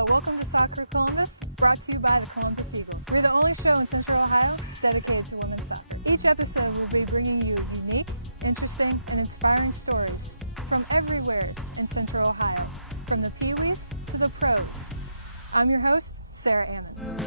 Hello, welcome to Soccer Columbus, brought to you by the Columbus Eagles. We're the only show in Central Ohio dedicated to women's soccer. Each episode will be bringing you unique, interesting, and inspiring stories from everywhere in Central Ohio, from the Pee-wees to the pros. I'm your host, Sarah Ammons.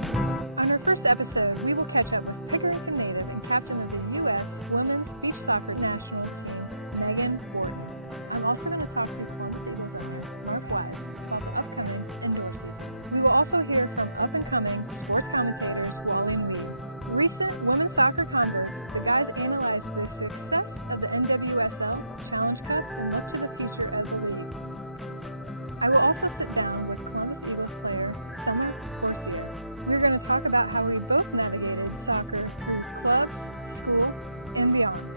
On our first episode, we will catch up with Pickerington native and captain of the U.S. Women's Beach Soccer National Team, Megan Wharton. I'm also going to talk to Columbus Eagles owner, Mark Wise, about the upcoming indoor season. We will also hear from up-and-coming sports commentators, Wally and Weed. Recent women's soccer converts, the guys analyze the success of the NWSL Challenge Cup and look to the future of the league. I will also sit down with Columbus Eagles player, Summer Borsier. We're going to talk about how we both navigated soccer through clubs, school, and beyond.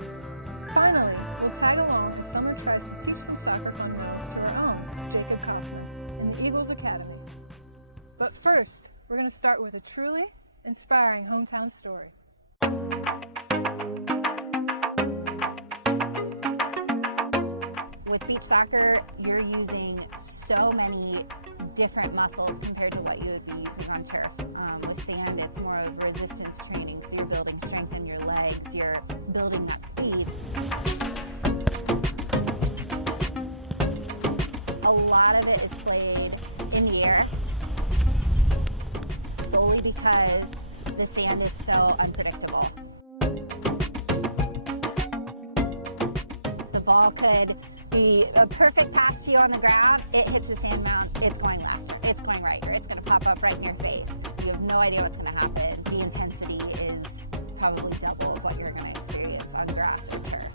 Finally, we'll tag along as Summer tries to teach some soccer fundamentals to our own Jacob Kaufman in the Eagles Academy. But first, we're going to start with a truly inspiring hometown story. With beach soccer, you're using so many different muscles compared to what you would be using on turf. With sand, it's more of resistance training, so you're building strength in your legs, you're building that speed. A lot of it is played in the air, solely because the sand is so unpredictable. The ball could be a perfect pass to you on the ground, it hits the sand mound, it's going left, or it's going right, or it's going to pop up right in your face. You have no idea what's going to happen. The intensity is probably double of what you're going to experience on grass or turf.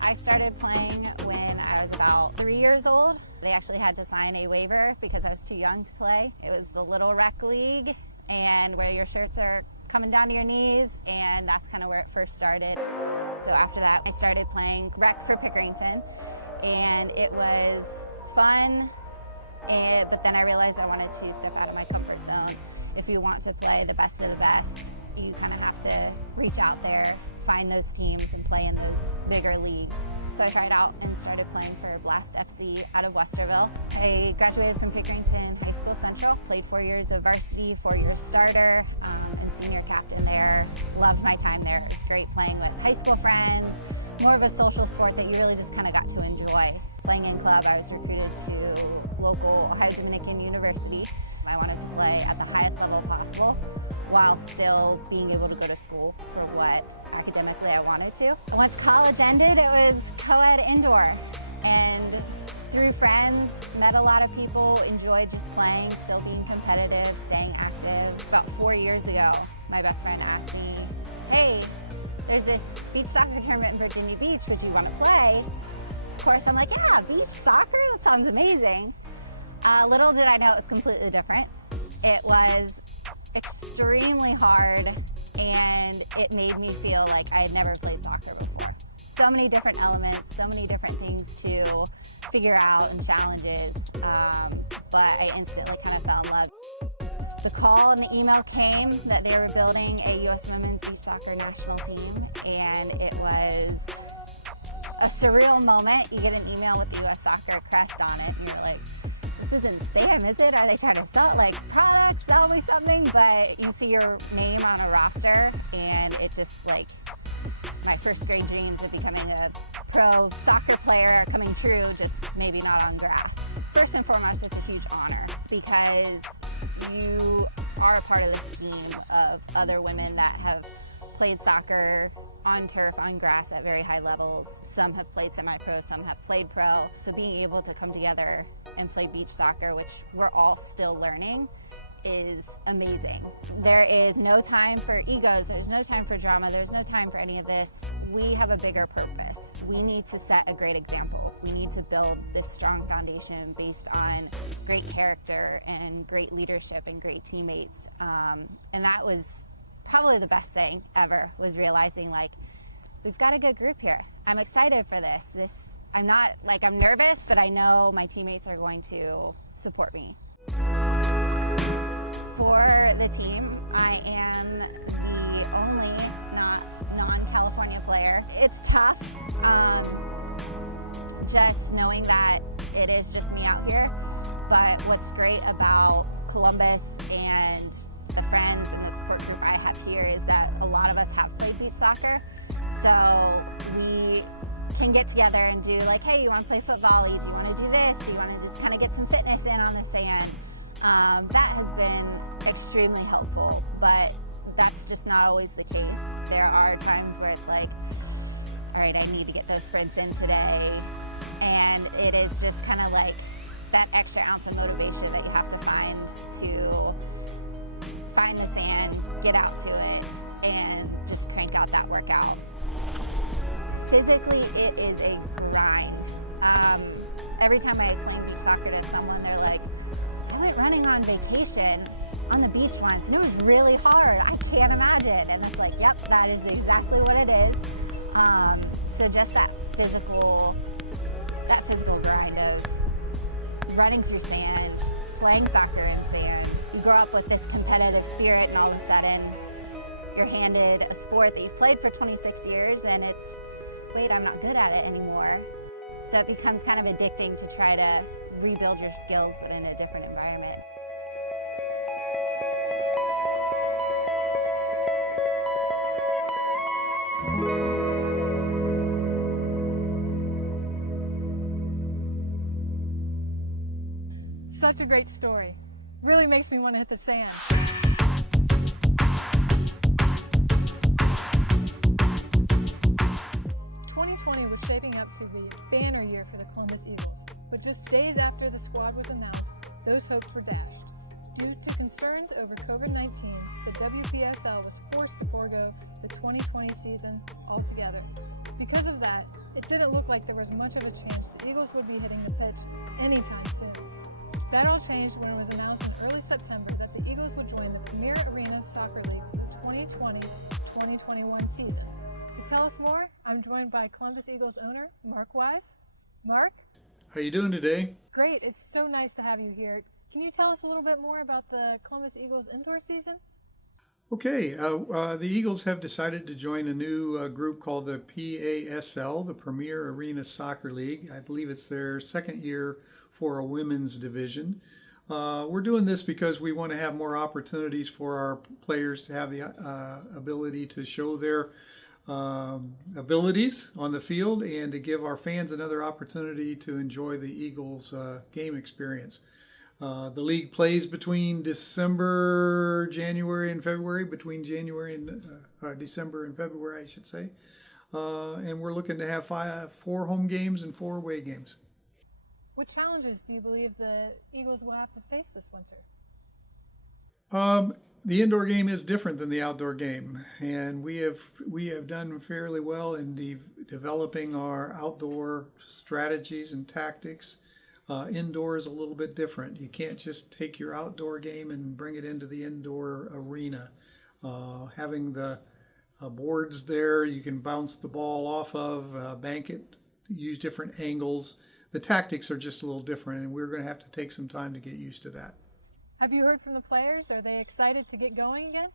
I started playing when I was about 3 years old. They actually had to sign a waiver because I was too young to play. It was the Little Rec League, and where your shirts are coming down to your knees, and that's kind of where it first started. So after that, I started playing rec for Pickerington, and it was fun, but then I realized I wanted to step out of my comfort zone. If you want to play the best of the best, you kind of have to reach out there, find those teams, and play in those bigger leagues. So I tried out and started playing for Blast FC out of Westerville. I graduated from Pickerington High School Central, played 4 years of varsity, 4 years starter, and senior captain there. Loved my time there. It was great playing with high school friends, more of a social sport that you really just kind of got to enjoy. Playing in club, I was recruited to local Ohio Dominican University. I wanted to play at the highest level possible while still being able to go to school for what academically I wanted to. Once college ended, it was co-ed indoor, and through friends, met a lot of people, enjoyed just playing, still being competitive, staying active. About 4 years ago, my best friend asked me, hey, there's this beach soccer tournament in Virginia Beach, would you want to play? Of course, I'm like, yeah, beach soccer? That sounds amazing. Little did I know it was completely different. It was extremely hard, and it made me feel like I had never played soccer before. So many different elements, so many different things to figure out and challenges, but I instantly kind of fell in love. The call and the email came that they were building a U.S. Women's Beach Soccer National Team, and it was a surreal moment. You get an email with the U.S. Soccer crest on it, and you're like, this isn't spam, is it? Are they trying to sell like products, sell me something? But you see your name on a roster, and it just like my first grade dreams of becoming a pro soccer player are coming true, just maybe not on grass. First and foremost, it's a huge honor because you are a part of this team of other women that have played soccer on turf, on grass at very high levels. Some have played semi-pro, some have played pro. So being able to come together and play beach soccer, which we're all still learning, is amazing. There is no time for egos, there's no time for drama, there's no time for any of this. We have a bigger purpose. We need to set a great example. We need to build this strong foundation based on great character and great leadership and great teammates. And that was probably the best thing ever, was realizing like, we've got a good group here. I'm excited for this. I'm not like, I'm nervous, but I know my teammates are going to support me. For the team, I am the only non-California player. It's tough, just knowing that it is just me out here. But what's great about Columbus and the friends and the support group I have here is that a lot of us have played beach soccer. So we can get together and do like, hey, you want to play foot volley? Do you want to do this? Do you want to just kind of get some fitness in on the sand? That has been extremely helpful, but that's just not always the case. There are times where it's like, all right, I need to get those sprints in today. And it is just kind of like that extra ounce of motivation that you have to find the sand, get out to it, and just crank out that workout. Physically, it is a grind. Every time I explain beach soccer to someone, they're like, I went running on vacation on the beach once and it was really hard. I can't imagine. And that's like, yep, that is exactly what it is. So just that physical grind of running through sand, playing soccer in sand. You grow up with this competitive spirit and all of a sudden you're handed a sport that you've played for 26 years and it's, wait, I'm not good at it anymore. So it becomes kind of addicting to try to rebuild your skills but in a different environment. Such a great story. Really makes me want to hit the sand. "2020 was shaping up to be a banner year for the Columbus Eagles, but just days after the squad was announced, those hopes were dashed. Due to concerns over COVID-19, the WPSL was forced to forego the 2020 season altogether. Because of that, it didn't look like there was much of a chance the Eagles would be hitting the pitch anytime soon. That all changed when it was announced in early September that the Eagles would join the Premier Arena Soccer League for the 2020-2021 season. To tell us more, I'm joined by Columbus Eagles owner, Mark Wise. Mark? How you doing today? Great, it's so nice to have you here. Can you tell us a little bit more about the Columbus Eagles indoor season? Okay, the Eagles have decided to join a new group called the PASL, the Premier Arena Soccer League. I believe it's their second year for a women's division. We're doing this because we want to have more opportunities for our players to have the ability to show their abilities on the field and to give our fans another opportunity to enjoy the Eagles game experience. The league plays between January and February, between January and December and February, I should say. And we're looking to have 4 home games and 4 away games. What challenges do you believe the Eagles will have to face this winter? The indoor game is different than the outdoor game, and we have done fairly well in developing our outdoor strategies and tactics. Indoor is a little bit different. You can't just take your outdoor game and bring it into the indoor arena. Having the boards there, you can bounce the ball off of, bank it, use different angles. The tactics are just a little different, and we're going to have to take some time to get used to that. Have you heard from the players? Are they excited to get going again?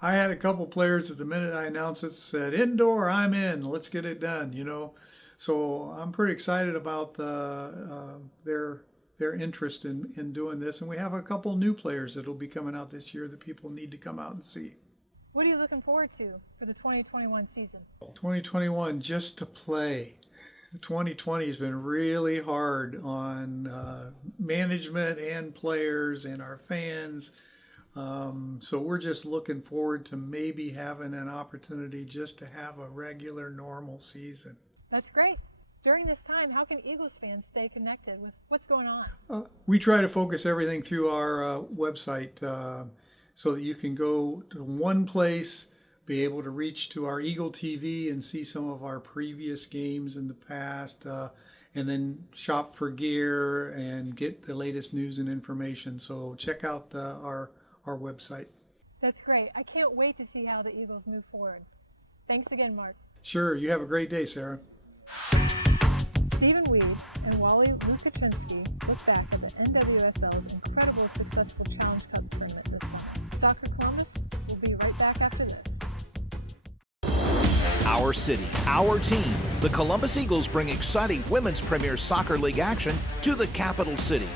I had a couple players at the minute I announced it said, indoor, I'm in, let's get it done, So I'm pretty excited about their interest in doing this. And we have a couple new players that will be coming out this year that people need to come out and see. What are you looking forward to for the 2021 season? 2021, just to play. 2020 has been really hard on management and players and our fans. So we're just looking forward to maybe having an opportunity just to have a regular, normal season. That's great. During this time, how can Eagles fans stay connected with what's going on? We try to focus everything through our website so that you can go to one place, be able to reach to our Eagle TV and see some of our previous games in the past, and then shop for gear and get the latest news and information. So check out our website. That's great. I can't wait to see how the Eagles move forward. Thanks again, Mark. Sure. You have a great day, Sarah. Stephen Weed and Wally Lukaczynski look back at the NWSL's incredible successful Challenge Cup tournament this summer. Soccer Columbus will be right back after this. Our city, our team. The Columbus Eagles bring exciting Women's Premier Soccer League action to the capital city.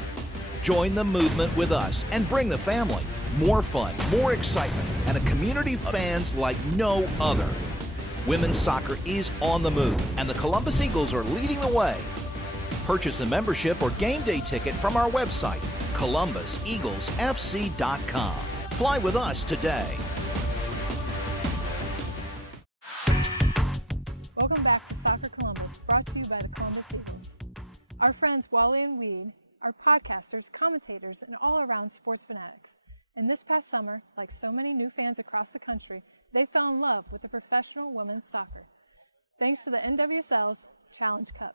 Join the movement with us and bring the family. More fun, more excitement, and a community of fans like no other. Women's soccer is on the move, and the Columbus Eagles are leading the way. Purchase a membership or game day ticket from our website, ColumbusEaglesFC.com. Fly with us today. Welcome back to Soccer Columbus, brought to you by the Columbus Eagles. Our friends Wally and Weed are podcasters, commentators, and all-around sports fanatics. And this past summer, like so many new fans across the country, they fell in love with the professional women's soccer, thanks to the NWSL's Challenge Cup.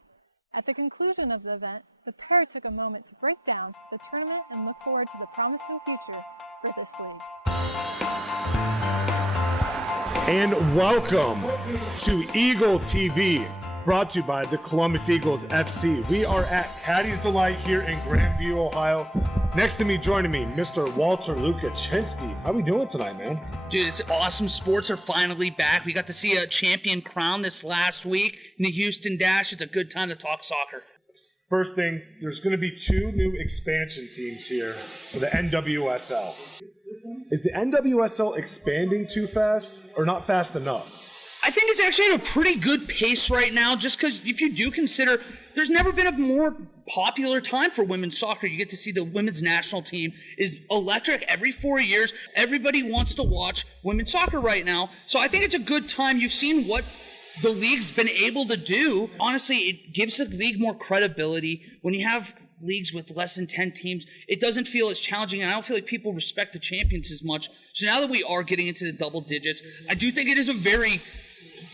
At the conclusion of the event, the pair took a moment to break down the tournament and look forward to the promising future for this league. And welcome to Eagle TV, brought to you by the Columbus Eagles FC. We are at Caddy's Delight here in Grandview, Ohio. Next to me, joining me, Mr. Walter Lukaczynski. How we doing tonight, man? Dude, it's awesome. Sports are finally back. We got to see a champion crown this last week in the Houston Dash. It's a good time to talk soccer. First thing, there's going to be 2 new expansion teams here for the NWSL. Is the NWSL expanding too fast or not fast enough? I think it's actually at a pretty good pace right now, just because if you do consider, there's never been a more popular time for women's soccer. You get to see the women's national team is electric every 4 years. Everybody wants to watch women's soccer right now. So I think it's a good time. You've seen what the league's been able to do. Honestly, it gives the league more credibility. When you have leagues with less than 10 teams, it doesn't feel as challenging, and I don't feel like people respect the champions as much. So now that we are getting into the double digits, I do think it is a very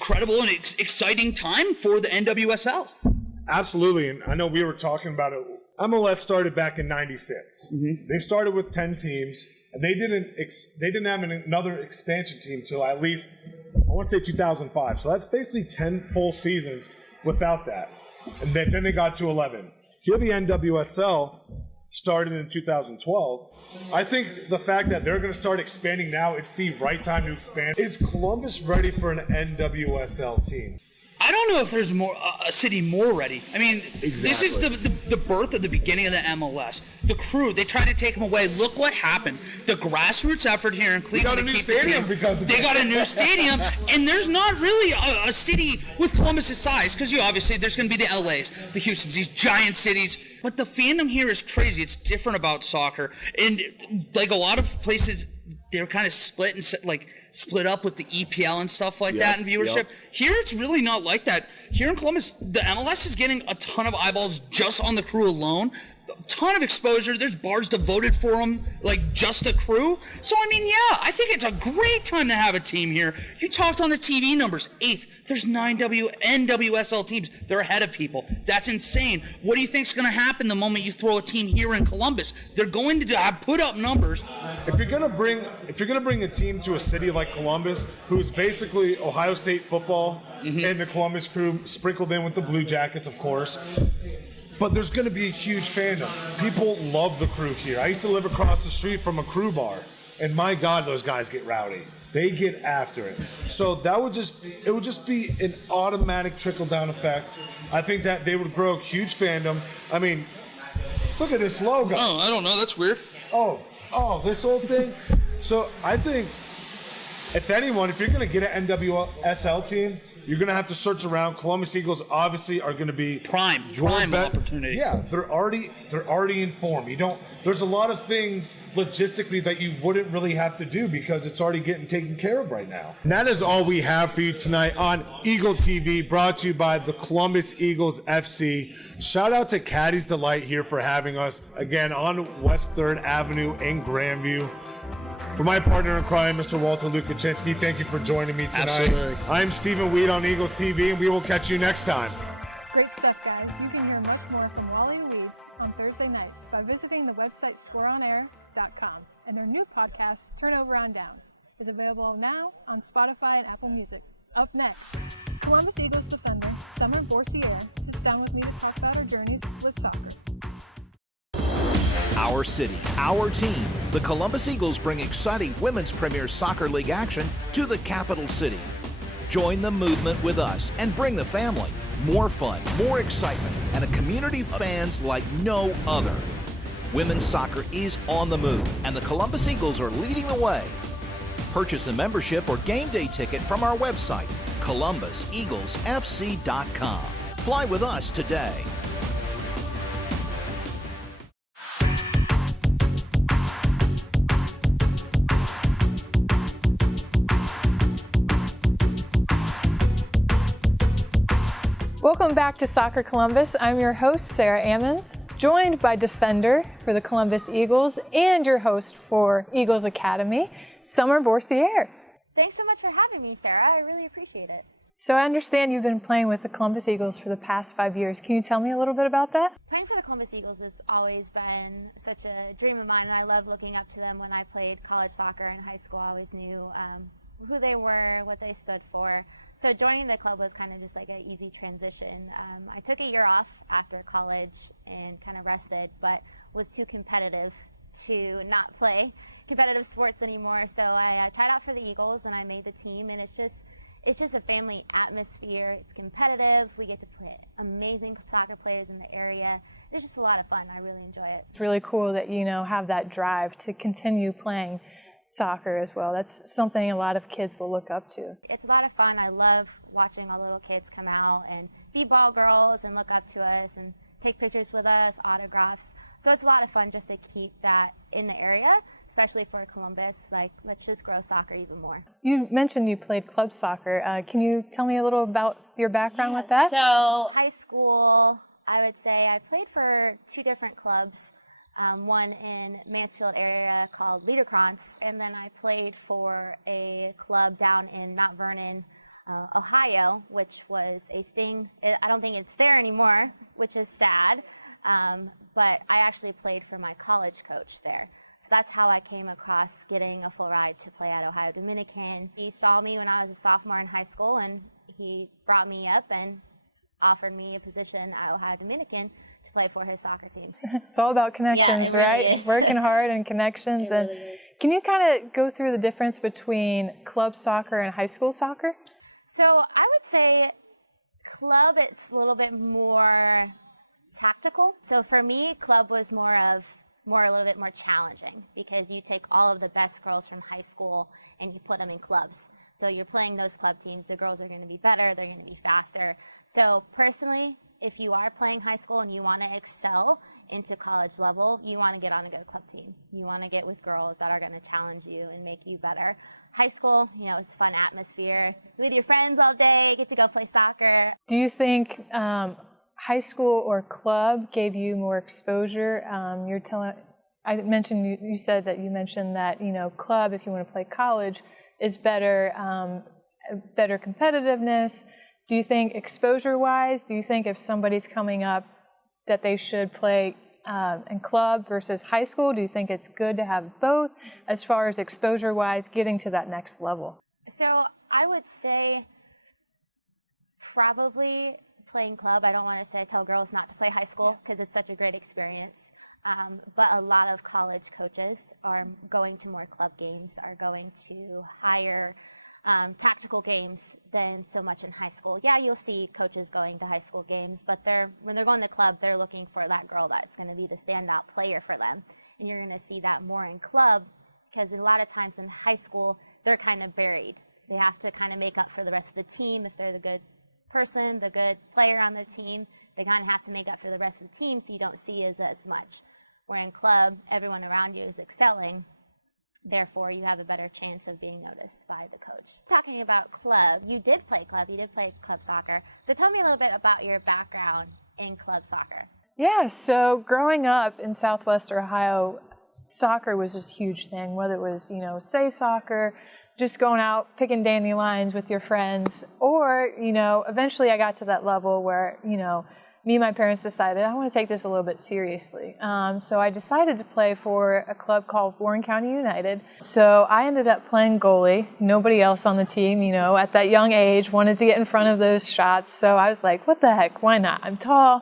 credible and exciting time for the NWSL. Absolutely, and I know we were talking about it. MLS started back in '96. Mm-hmm. They started with 10 teams, and they didn't have another expansion team until at least, I want to say 2005. So that's basically 10 full seasons without that. And then they got to 11. Here the NWSL started in 2012. I think the fact that they're going to start expanding now, it's the right time to expand. Is Columbus ready for an NWSL team? I don't know if there's a city more ready. I mean, This is the birth of the beginning of the MLS. The crew, they tried to take them away. Look what happened. The grassroots effort here in Cleveland to keep the team. They got a new stadium, and there's not really a city with Columbus's size, because obviously there's going to be the LAs, the Houstons, these giant cities. But the fandom here is crazy. It's different about soccer, and like a lot of places, they're kind of split up with the EPL and stuff like that in viewership. Yep. Here, it's really not like that. Here in Columbus, the MLS is getting a ton of eyeballs just on the crew alone. A ton of exposure. There's bars devoted for them, like just the crew. So, I mean, yeah, I think it's a great time to have a team here. You talked on the TV numbers. 8th. There's 9 NWSL teams. They're ahead of people. That's insane. What do you think's going to happen the moment you throw a team here in Columbus? They're going to put up numbers. If you're gonna bring a team to a city like Columbus, who's basically Ohio State football, and the Columbus crew sprinkled in with the Blue Jackets, of course. But there's going to be a huge fandom. People love the crew here. I used to live across the street from a crew bar, and my God, those guys get rowdy. They get after it. So it would just be an automatic trickle-down effect. I think that they would grow huge fandom. I mean, look at this logo. Oh, I don't know. That's weird. Oh, this whole thing. So I think, if anyone, if you're going to get an NWSL team, you're going to have to search around. Columbus Eagles obviously are going to be prime opportunity. Yeah, they're already in form. There's a lot of things logistically that you wouldn't really have to do because it's already getting taken care of right now. And that is all we have for you tonight on Eagle TV, brought to you by the Columbus Eagles FC. Shout out to Caddy's Delight here for having us again on West 3rd Avenue in Grandview. For my partner in crime, Mr. Walter Lukaczynski, thank you for joining me tonight. Absolutely. I'm Stephen Weed on Eagles TV, and we will catch you next time. Great stuff, guys. You can hear much more from Wally and Weed on Thursday nights by visiting the website scoreonair.com. And their new podcast, Turnover on Downs, is available now on Spotify and Apple Music. Up next, Columbus Eagles defender Summer Boursier sits down with me to talk about our journeys with soccer. Our city, our team. The Columbus Eagles bring exciting Women's Premier Soccer League action to the capital city. Join the movement with us and bring the family. More fun, more excitement, and a community of fans like no other. Women's soccer is on the move, and the Columbus Eagles are leading the way. Purchase a membership or game day ticket from our website, ColumbusEaglesFC.com. Fly with us today. Welcome back to Soccer Columbus. I'm your host, Sarah Ammons, joined by defender for the Columbus Eagles and your host for Eagles Academy, Summer Boursier. Thanks so much for having me, Sarah. I really appreciate it. So I understand you've been playing with the Columbus Eagles for the past 5 years. Can you tell me a little bit about that? Playing for the Columbus Eagles has always been such a dream of mine, and I love looking up to them. When I played college soccer in high school, I always knew who they were, what they stood for. So joining the club was kind of just like an easy transition. I took a year off after college and kind of rested, but was too competitive to not play competitive sports anymore. So I tried out for the Eagles and I made the team, and it's just a family atmosphere. It's competitive. We get to play amazing soccer players in the area. It's just a lot of fun. I really enjoy it. It's really cool that you have that drive to continue playing soccer as well. That's something a lot of kids will look up to. It's a lot of fun. I love watching all the little kids come out and be ball girls and look up to us and take pictures with us, autographs. So it's a lot of fun just to keep that in the area, especially for Columbus. Like, let's just grow soccer even more. You mentioned you played club soccer. Can you tell me a little about your background with that? So high school, I would say I played for 2 different clubs. One in Mansfield area called Liederkranz, and then I played for a club down in Mount Vernon, Ohio, which was a Sting. I don't think it's there anymore, which is sad, but I actually played for my college coach there. So that's how I came across getting a full ride to play at Ohio Dominican. He saw me when I was a sophomore in high school, and he brought me up and offered me a position at Ohio Dominican to play for his soccer team. It's all about connections, yeah, it really right? is. Working hard and connections. It really is. Can you kind of go through the difference between club soccer and high school soccer? So I would say club, it's a little bit more tactical. So for me, club was a little bit more challenging, because you take all of the best girls from high school and you put them in clubs. So you're playing those club teams. The girls are going to be better. They're going to be faster. So personally, if you are playing high school and you want to excel into college level, you want to get on a good club team. You want to get with girls that are going to challenge you and make you better. High school, it's a fun atmosphere. With your friends all day, get to go play soccer. Do you think high school or club gave you more exposure? You said that club, if you want to play college, is better competitiveness. Do you think exposure-wise, do you think if somebody's coming up that they should play in club versus high school? Do you think it's good to have both as far as exposure-wise getting to that next level? So I would say probably playing club. I don't want to say I tell girls not to play high school because it's such a great experience. But a lot of college coaches are going to more club games, are going to higher tactical games than so much in high school. Yeah, you'll see coaches going to high school games, but when they're going to club, they're looking for that girl that's going to be the standout player for them. And you're going to see that more in club, because a lot of times in high school, they're kind of buried. They have to kind of make up for the rest of the team. If they're the good person, the good player on their team, they kind of have to make up for the rest of the team, so you don't see as much. Where in club, everyone around you is excelling. Therefore, you have a better chance of being noticed by the coach. Talking about club, you did play club soccer. So tell me a little bit about your background in club soccer. Yeah, so growing up in Southwest Ohio, soccer was just a huge thing, whether it was, say soccer, just going out, picking dandelions with your friends, or, eventually I got to that level where, me and my parents decided I want to take this a little bit seriously. So I decided to play for a club called Warren County United. So I ended up playing goalie. Nobody else on the team, at that young age wanted to get in front of those shots. So I was like, what the heck, why not? I'm tall.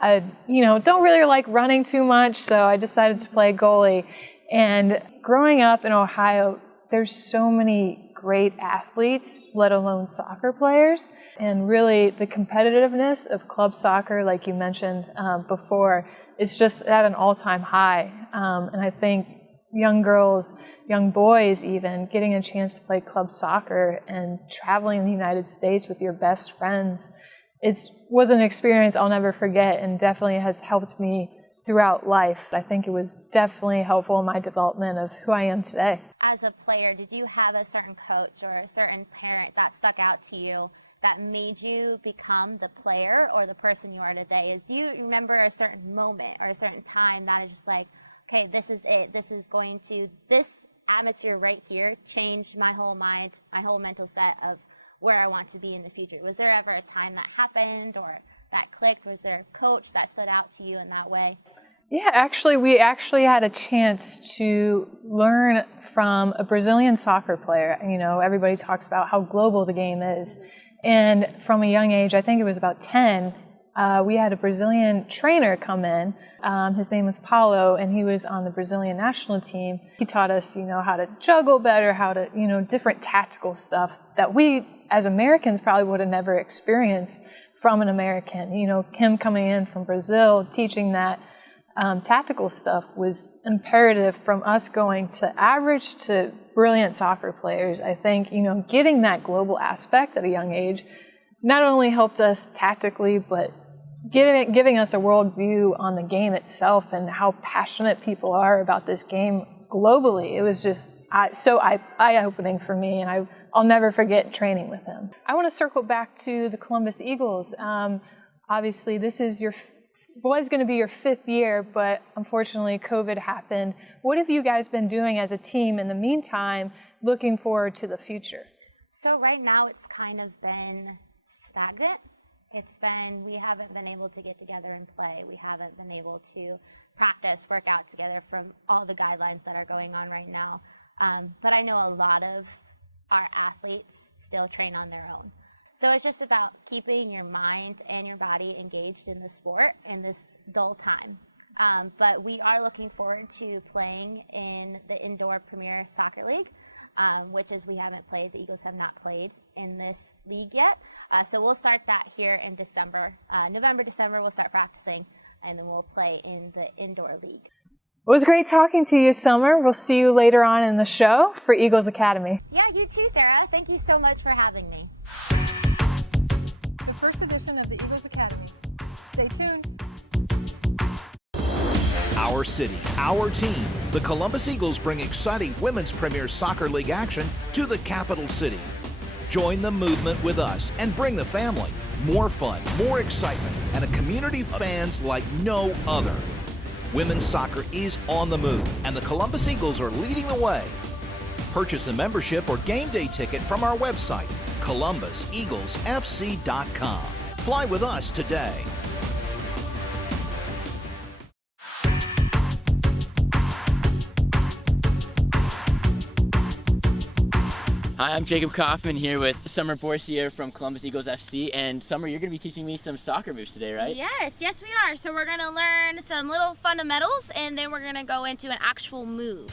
I, don't really like running too much. So I decided to play goalie. And growing up in Ohio, there's so many great athletes, let alone soccer players. And really the competitiveness of club soccer, like you mentioned before, it's just at an all-time high. And I think young girls, young boys even, getting a chance to play club soccer and traveling in the United States with your best friends, it was an experience I'll never forget, and definitely has helped me throughout life. I think it was definitely helpful in my development of who I am today. As a player, did you have a certain coach or a certain parent that stuck out to you that made you become the player or the person you are today? Do you remember a certain moment or a certain time that is just like, okay, this is it, this atmosphere right here changed my whole mind, my whole mental set of where I want to be in the future? Was there ever a time that happened or that clicked? Was there a coach that stood out to you in that way? Yeah, we actually had a chance to learn from a Brazilian soccer player. You know, everybody talks about how global the game is. And from a young age, I think it was about 10, we had a Brazilian trainer come in. His name was Paulo, and he was on the Brazilian national team. He taught us, you know, how to juggle better, how to, you know, different tactical stuff that we as Americans probably would have never experienced from an American. You know, him coming in from Brazil, teaching that tactical stuff was imperative from us going to average to brilliant soccer players. I think, you know, getting that global aspect at a young age not only helped us tactically, but giving us a world view on the game itself and how passionate people are about this game globally. It was just so eye-opening for me, and I'll never forget training with him. I want to circle back to the Columbus Eagles. Obviously, this is was going to be your 5th year, but unfortunately COVID happened. What have you guys been doing as a team in the meantime, looking forward to the future? So right now it's kind of been stagnant. We haven't been able to get together and play. We haven't been able to practice, work out together from all the guidelines that are going on right now. But I know a lot of our athletes still train on their own. So it's just about keeping your mind and your body engaged in the sport in this dull time. But we are looking forward to playing in the Indoor Premier Soccer League, which is we haven't played. The Eagles have not played in this league yet. So we'll start that here in December. November, December, we'll start practicing, and then we'll play in the Indoor League. It was great talking to you, Summer. We'll see you later on in the show for Eagles Academy. Yeah, you too, Sarah. Thank you so much for having me. The first edition of the Eagles Academy. Stay tuned. Our city, our team. The Columbus Eagles bring exciting Women's Premier Soccer League action to the capital city. Join the movement with us and bring the family. More fun, more excitement, and a community of fans like no other. Women's soccer is on the move, and the Columbus Eagles are leading the way. Purchase a membership or game day ticket from our website, ColumbusEaglesFC.com. Fly with us today. Hi, I'm Jacob Kaufman here with Summer Borsier from Columbus Eagles FC. And Summer, you're going to be teaching me some soccer moves today, right? Yes, we are. So we're going to learn some little fundamentals, and then we're going to go into an actual move.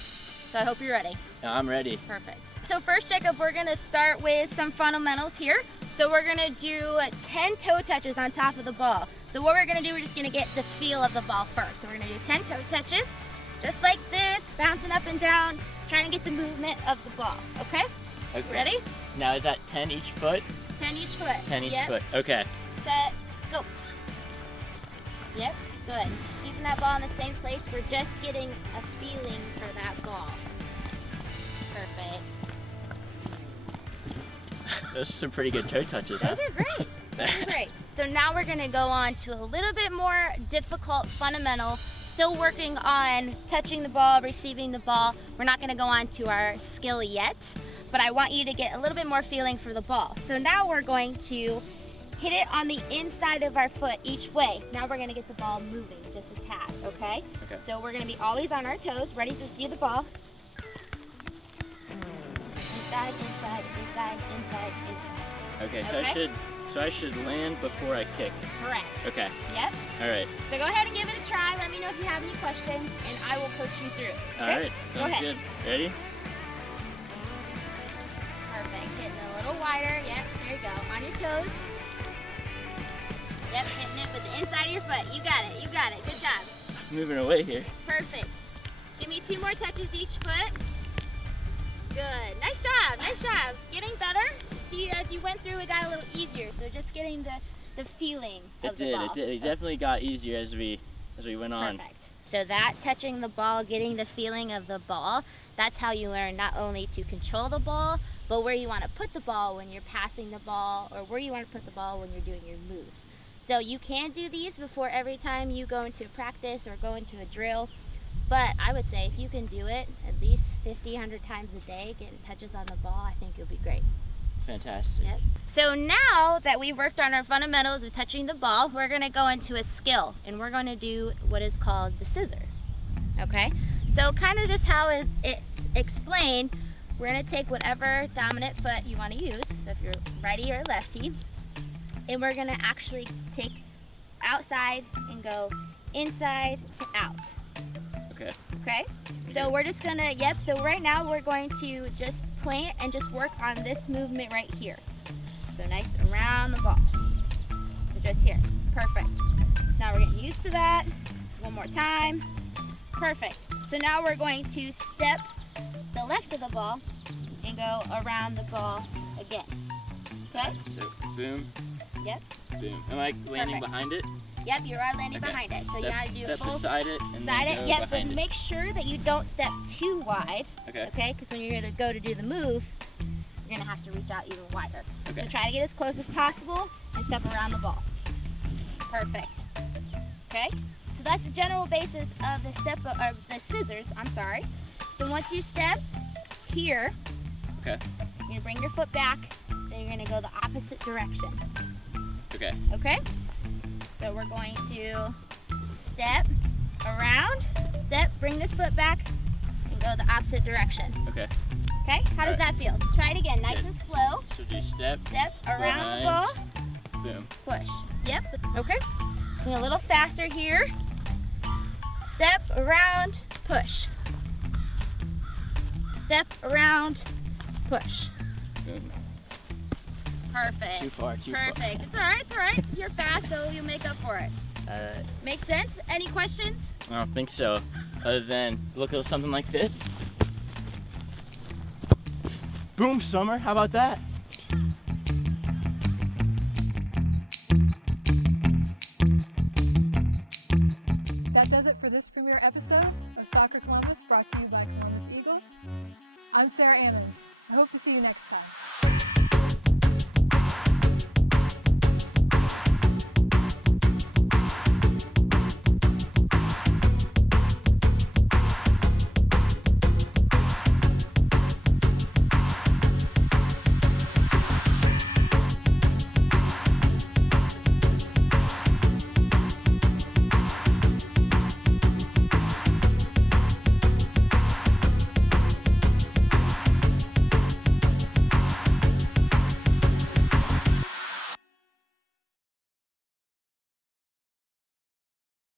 So I hope you're ready. I'm ready. Perfect. So first, Jacob, we're going to start with some fundamentals here. So we're going to do 10 toe touches on top of the ball. So what we're going to do, we're just going to get the feel of the ball first. So we're going to do 10 toe touches, just like this, bouncing up and down, trying to get the movement of the ball, okay? Okay. Ready? Now is that 10 each foot? 10 each foot. 10 each foot. Okay. Set, go. Yep, good. Keeping that ball in the same place. We're just getting a feeling for that ball. Perfect. Those are some pretty good toe touches, huh? Those are great. Those are great. So now we're going to go on to a little bit more difficult fundamental. Still working on touching the ball, receiving the ball. We're not going to go on to our skill yet, but I want you to get a little bit more feeling for the ball. So now we're going to hit it on the inside of our foot each way. Now we're going to get the ball moving just a tad, okay? Okay. So we're going to be always on our toes, ready to receive the ball. Inside, inside, inside, inside, inside. Okay, so I should land before I kick. Correct. Okay. Yep. All right. So go ahead and give it a try. Let me know if you have any questions, and I will coach you through. Okay? All right. Go Sounds ahead. good. Ready? Perfect. Hitting it a little wider. Yep. There you go. On your toes. Yep. Hitting it with the inside of your foot. You got it. You got it. Good job. moving away here. Perfect. Give me 2 more touches each foot. Good. Nice job. Nice job. Getting better. See, as you went through, it got a little easier. So just getting the feeling of the ball. It did. It definitely got easier as we went on. Perfect. So that touching the ball, getting the feeling of the ball, that's how you learn not only to control the ball, but where you want to put the ball when you're passing the ball, or where you want to put the ball when you're doing your move. So you can do these before every time you go into a practice or go into a drill. But I would say if you can do it at least 50, 100 times a day, getting touches on the ball, I think you'll be great. Fantastic. Yep. So now that we've worked on our fundamentals of touching the ball, we're going to go into a skill, and we're going to do what is called the scissor. Okay? So kind of just how it's explained, we're going to take whatever dominant foot you want to use, so if you're righty or lefty, and we're going to actually take outside and go inside to out. Okay. Okay? So we're just gonna, so right now we're going to just plant and just work on this movement right here. So nice around the ball. So just here. Perfect. Now we're getting used to that. One more time. Perfect. So now we're going to step the left of the ball and go around the ball again. Okay? So boom. Yep. Boom. Am I landing behind it? Yep, you are landing behind it. So you gotta do a full beside it and side then it. go Yep, but behind it. make sure that you don't step too wide. Okay. Okay, because when you're gonna go to do the move, you're gonna have to reach out even wider. Okay. So try to get as close as possible and step around the ball. Perfect. Okay. So that's the general basis of the or the scissors. I'm sorry. So once you step here, Okay. you're gonna bring your foot back. Then you're gonna go the opposite direction. Okay. Okay? So we're going to step around, step, bring this foot back, and go the opposite direction. Okay. Okay? How does that feel? Try it again, nice and slow. So do step. Step around the ball, Boom. push. Yep. Okay? So a little faster here. Step around, push. Step around, push. Boom. Perfect. Too far. Perfect. It's all right. It's all right. You're fast, so you make up for it. All right. Makes sense? Any questions? I don't think so. Other than look at something like this. Boom, Summer. How about that? That does it for this premiere episode of Soccer Columbus, brought to you by Columbus Eagles. I'm Sarah Ammons. I hope to see you next time.